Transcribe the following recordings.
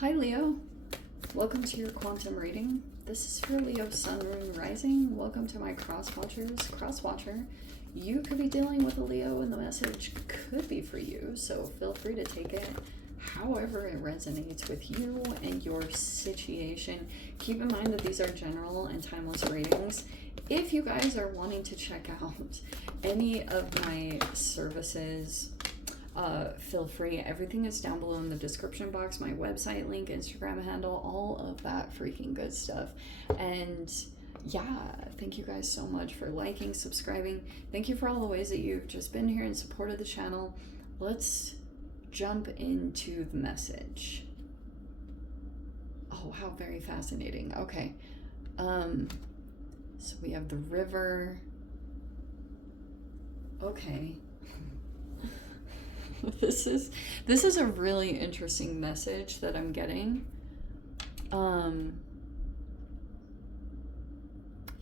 Hi Leo, welcome to your quantum reading. This is for Leo Sun, Moon, Rising. Welcome to my cross-watchers. Cross-watcher, you could be dealing with a Leo and the message could be for you, so feel free to take it however it resonates with you and your situation. Keep in mind that these are general and timeless readings. If you guys are wanting to check out any of my services, feel free. Everything is down below in the description box. My website link, Instagram handle, all of that freaking good stuff. And yeah, thank you guys so much for liking, subscribing. Thank you for all the ways that you've just been here and supported the channel. Let's jump into the message. Oh, how very fascinating. Okay. So we have the river. Okay. This is a really interesting message that I'm getting.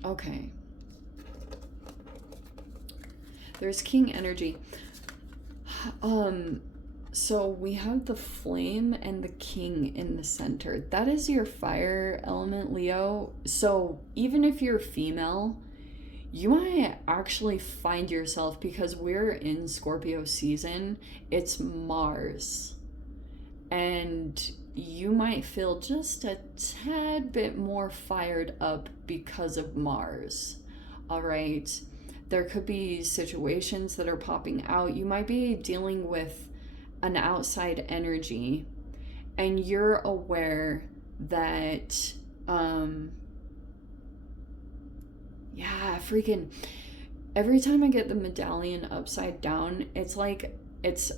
Okay. There's king energy. So we have the flame and the king in the center. That is your fire element, Leo. So even if you're female, you might actually find yourself, because we're in Scorpio season, it's Mars. And you might feel just a tad bit more fired up because of Mars. All right. There could be situations that are popping out. You might be dealing with an outside energy and you're aware that, yeah, freaking every time I get the medallion upside down, it's like it's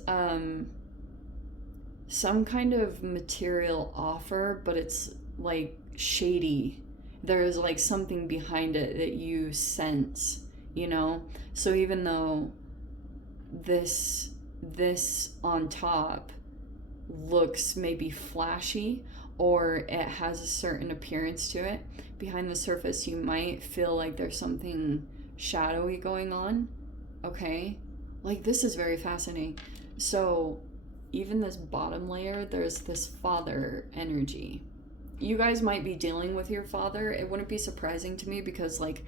some kind of material offer, but it's like shady. There's like something behind it that you sense, you know? So even though this on top looks maybe flashy or it has a certain appearance to it, behind the surface you might feel like there's something shadowy going on. Okay, like this is very fascinating. So even this bottom layer, there's this father energy. You guys might be dealing with your father. It wouldn't be surprising to me because like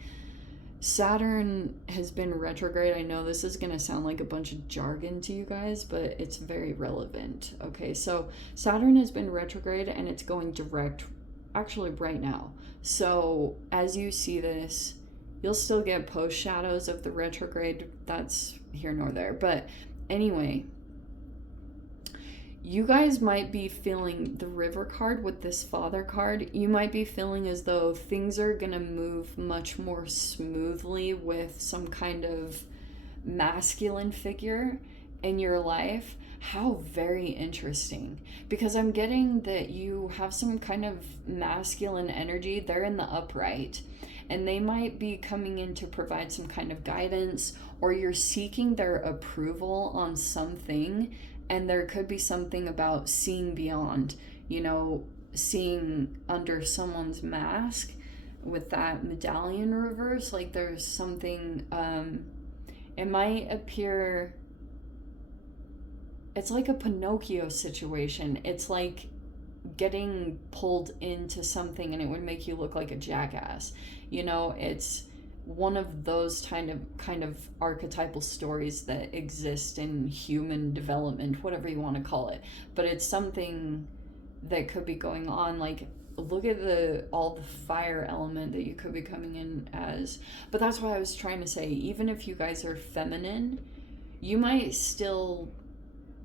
Saturn has been retrograde. I know this is going to sound like a bunch of jargon to you guys, but it's very relevant. Okay, so Saturn has been retrograde and it's going direct actually right now. So as you see this, you'll still get post shadows of the retrograde. That's here nor there. But anyway, you guys might be feeling the river card with this father card. You might be feeling as though things are going to move much more smoothly with some kind of masculine figure in your life. How very interesting, because I'm getting that you have some kind of masculine energy. They're in the upright and they might be coming in to provide some kind of guidance, or you're seeking their approval on something. And there could be something about seeing beyond, you know, seeing under someone's mask with that medallion reverse. Like there's something, it might appear, it's like a Pinocchio situation. It's like getting pulled into something and it would make you look like a jackass. You know, it's one of those kind of archetypal stories that exist in human development, whatever you want to call it. But it's something that could be going on. Like, look at all the fire element that you could be coming in as. But that's why I was trying to say, even if you guys are feminine, you might still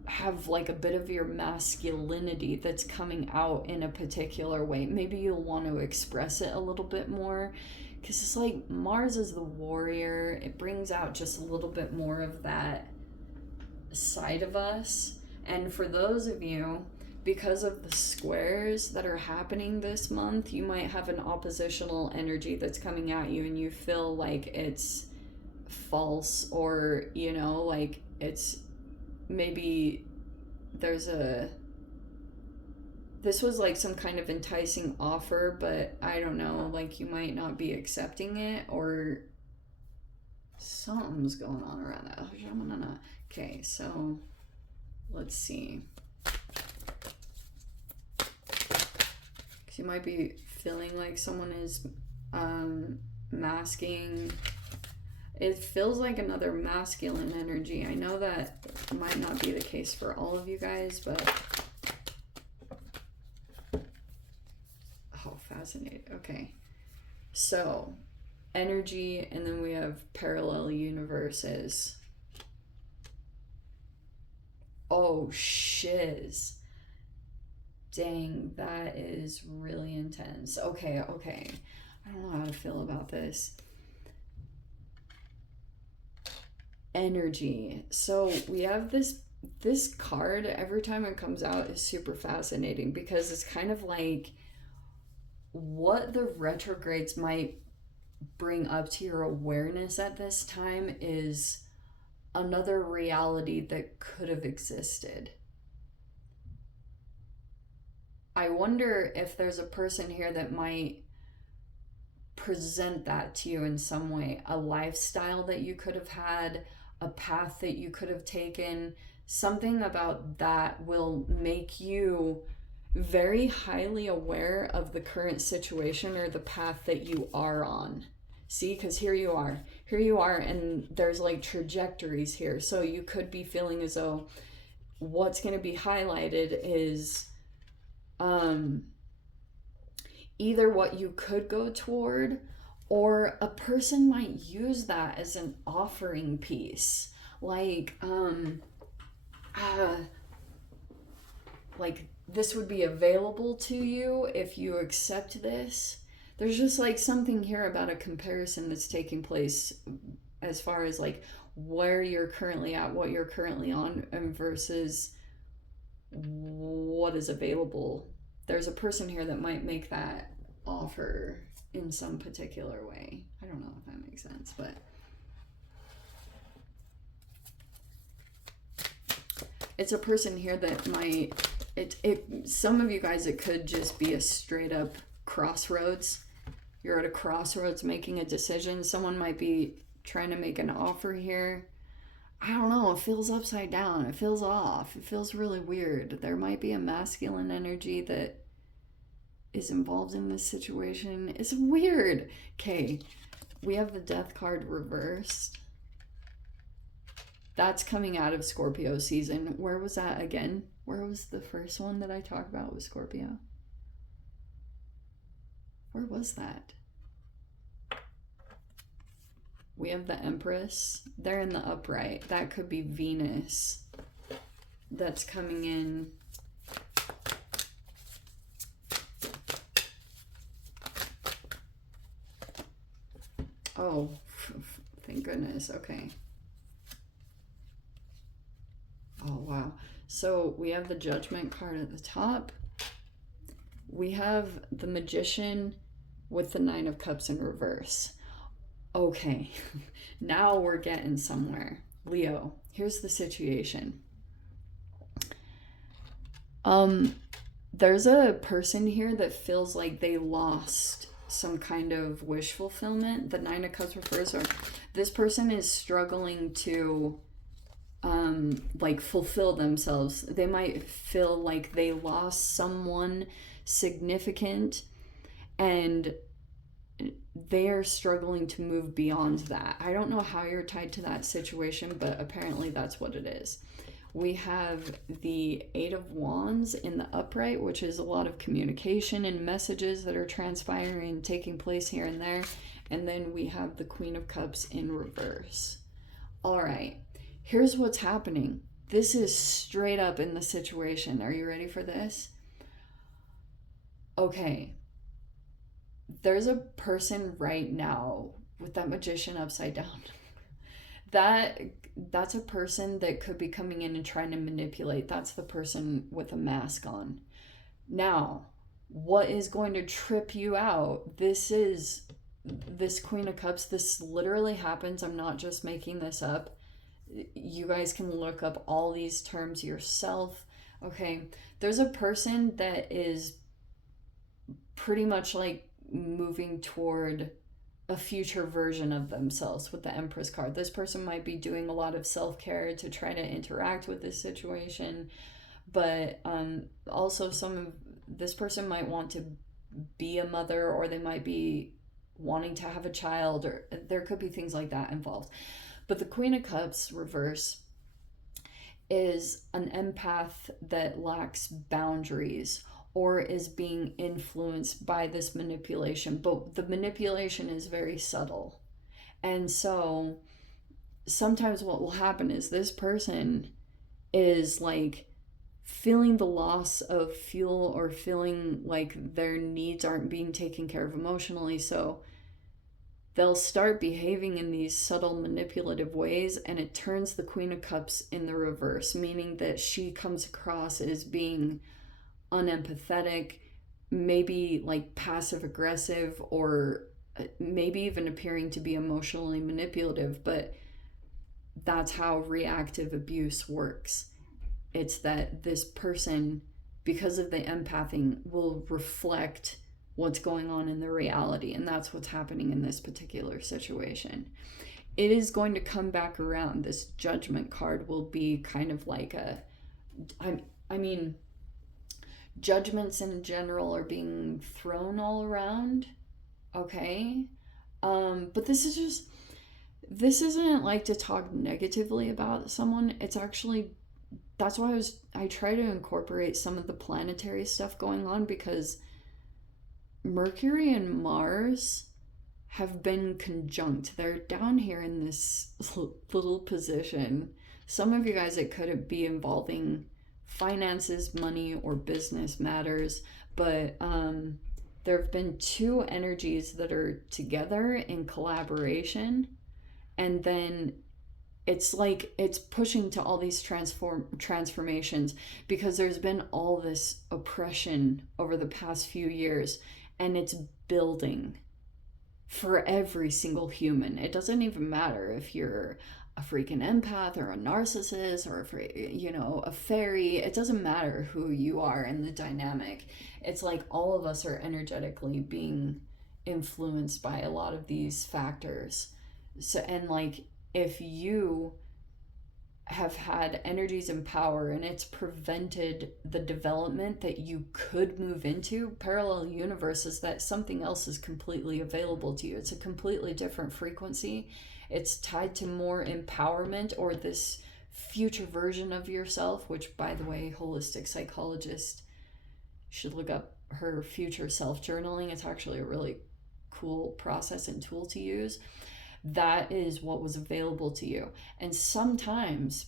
have like a bit of your masculinity that's coming out in a particular way. Maybe you'll want to express it a little bit more, because it's like Mars is the warrior. It brings out just a little bit more of that side of us. And for those of you, because of the squares that are happening this month, you might have an oppositional energy that's coming at you and you feel like it's false, or, you know, like it's maybe this was like some kind of enticing offer, but I don't know, like you might not be accepting it, or something's going on around that. Okay, so let's see. So you might be feeling like someone is masking. It feels like another masculine energy. I know that might not be the case for all of you guys, but... Oh, fascinating. Okay. So, energy, and then we have parallel universes. Oh, shiz. Dang, that is really intense. Okay. I don't know how to feel about this. Energy. So we have this card, every time it comes out, is super fascinating because it's kind of like what the retrogrades might bring up to your awareness at this time is another reality that could have existed. I wonder if there's a person here that might present that to you in some way, a lifestyle that you could have had, a path that you could have taken. Something about that will make you very highly aware of the current situation or the path that you are on. See, because here you are, and there's like trajectories here. So you could be feeling as though what's going to be highlighted is either what you could go toward, or a person might use that as an offering piece. Like this would be available to you if you accept this. There's just like something here about a comparison that's taking place as far as like where you're currently at, what you're currently on, and versus what is available. There's a person here that might make that offer in some particular way. I don't know if that makes sense, but it's a person here that might, some of you guys, it could just be a straight up crossroads. You're at a crossroads making a decision. Someone might be trying to make an offer here. I don't know, it feels upside down. It feels off. It feels really weird. There might be a masculine energy that is involved in this situation. It's weird. Okay, we have the Death card reversed. That's coming out of Scorpio season. Where was that again? Where was the first one that I talked about with Scorpio? Where was that? We have the Empress. They're in the upright. That could be Venus that's coming in. Oh, thank goodness. Okay. Oh, wow. So we have the Judgment card at the top. We have the Magician with the Nine of Cups in reverse. Okay, now we're getting somewhere. Leo, here's the situation. There's a person here that feels like they lost some kind of wish fulfillment. The Nine of Cups refers, or this person is struggling to like fulfill themselves. They might feel like they lost someone significant and they are struggling to move beyond that. I don't know how you're tied to that situation, but apparently that's what it is. We have the Eight of Wands in the upright, which is a lot of communication and messages that are transpiring and taking place here and there. And then we have the Queen of Cups in reverse. All right, here's what's happening. This is straight up in the situation. Are you ready for this? Okay. There's a person right now with that Magician upside down. That's a person that could be coming in and trying to manipulate. That's the person with a mask on. Now, what is going to trip you out? This Queen of Cups. This literally happens. I'm not just making this up. You guys can look up all these terms yourself. Okay, there's a person that is pretty much like moving toward a future version of themselves with the Empress card. This person might be doing a lot of self-care to try to interact with this situation, but also this person might want to be a mother, or they might be wanting to have a child, or there could be things like that involved. But the Queen of Cups reverse is an empath that lacks boundaries or is being influenced by this manipulation, but the manipulation is very subtle. And so sometimes what will happen is this person is like feeling the loss of fuel, or feeling like their needs aren't being taken care of emotionally. So they'll start behaving in these subtle manipulative ways, and it turns the Queen of Cups in the reverse, meaning that she comes across as being unempathetic, maybe like passive aggressive, or maybe even appearing to be emotionally manipulative. But that's how reactive abuse works. It's that this person, because of the empathing, will reflect what's going on in the reality, and that's what's happening in this particular situation. It is going to come back around. This Judgment card will be kind of like I mean, judgments in general are being thrown all around, okay? But this isn't like to talk negatively about someone. It's actually, that's why I try to incorporate some of the planetary stuff going on, because Mercury and Mars have been conjunct. They're down here in this little position. Some of you guys, it could be involving finances, money, or business matters, but there have been two energies that are together in collaboration, and then it's like it's pushing to all these transformations, because there's been all this oppression over the past few years, and it's building for every single human. It doesn't even matter if you're a freaking empath or a narcissist or a fairy. It doesn't matter who you are in the dynamic. It's like all of us are energetically being influenced by a lot of these factors. So, and like, if you have had energies and power and it's prevented the development that you could move into, parallel universes, that something else is completely available to you. It's a completely different frequency. It's tied to more empowerment, or this future version of yourself, which, by the way, holistic psychologist should look up her future self journaling. It's actually a really cool process and tool to use. That is what was available to you. And sometimes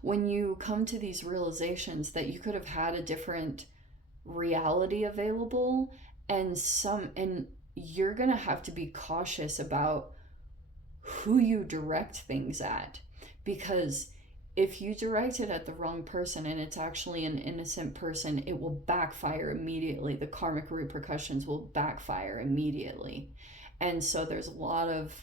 when you come to these realizations that you could have had a different reality available, and you're going to have to be cautious about who you direct things at, because if you direct it at the wrong person and it's actually an innocent person, it will backfire immediately. The karmic repercussions will backfire immediately. And so there's a lot of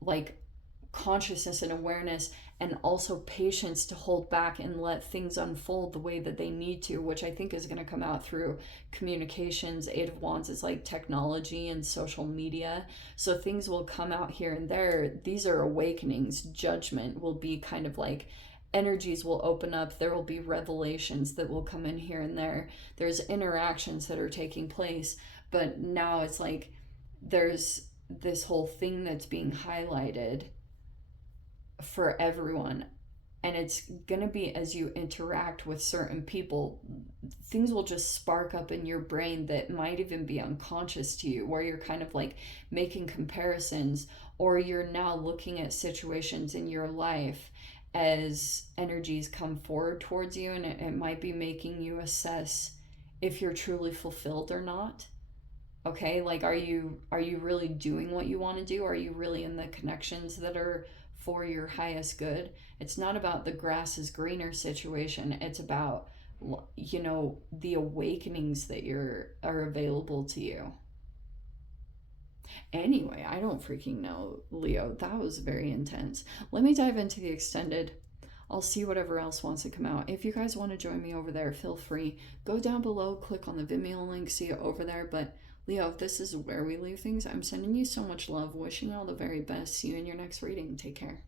like consciousness and awareness, and also patience to hold back and let things unfold the way that they need to, which I think is going to come out through communications. Eight of Wands is like technology and social media. So things will come out here and there. These are awakenings. Judgment will be kind of like energies will open up. There will be revelations that will come in here and there. There's interactions that are taking place. But now it's like there's this whole thing that's being highlighted for everyone, and it's gonna be, as you interact with certain people, things will just spark up in your brain that might even be unconscious to you, where you're kind of like making comparisons, or you're now looking at situations in your life as energies come forward towards you, and it might be making you assess if you're truly fulfilled or not. Okay, like, are you really doing what you want to do? Are you really in the connections that are for your highest good? It's not about the grass is greener situation. It's about, the awakenings that are available to you. Anyway, I don't freaking know, Leo. That was very intense. Let me dive into the extended. I'll see whatever else wants to come out. If you guys want to join me over there, feel free. Go down below, click on the Vimeo link, see it over there. But Leo, this is where we leave things. I'm sending you so much love, wishing you all the very best. See you in your next reading. Take care.